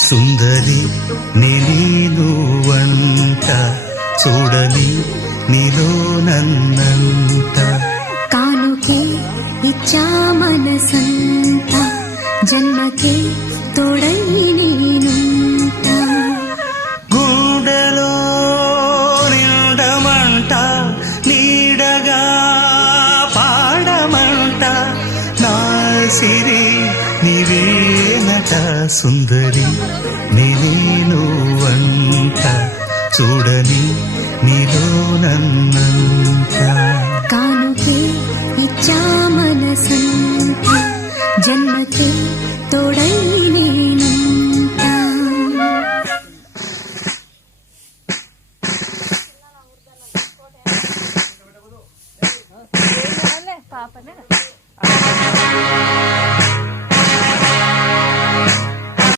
సుందరి నేను వంట చూడని నీలో నన్నంత కానుకే ఇచ్చా మనసంత జన్మకే తోడై నేనుంట గుండెలో నిండమంట నీడగా పాడమంట నా సిరి నీవేనట సుందరి నేను వంట చూడని నీలో నన్నంత కానుకే ఇచ్చా మనసంత జన్మకే తోడై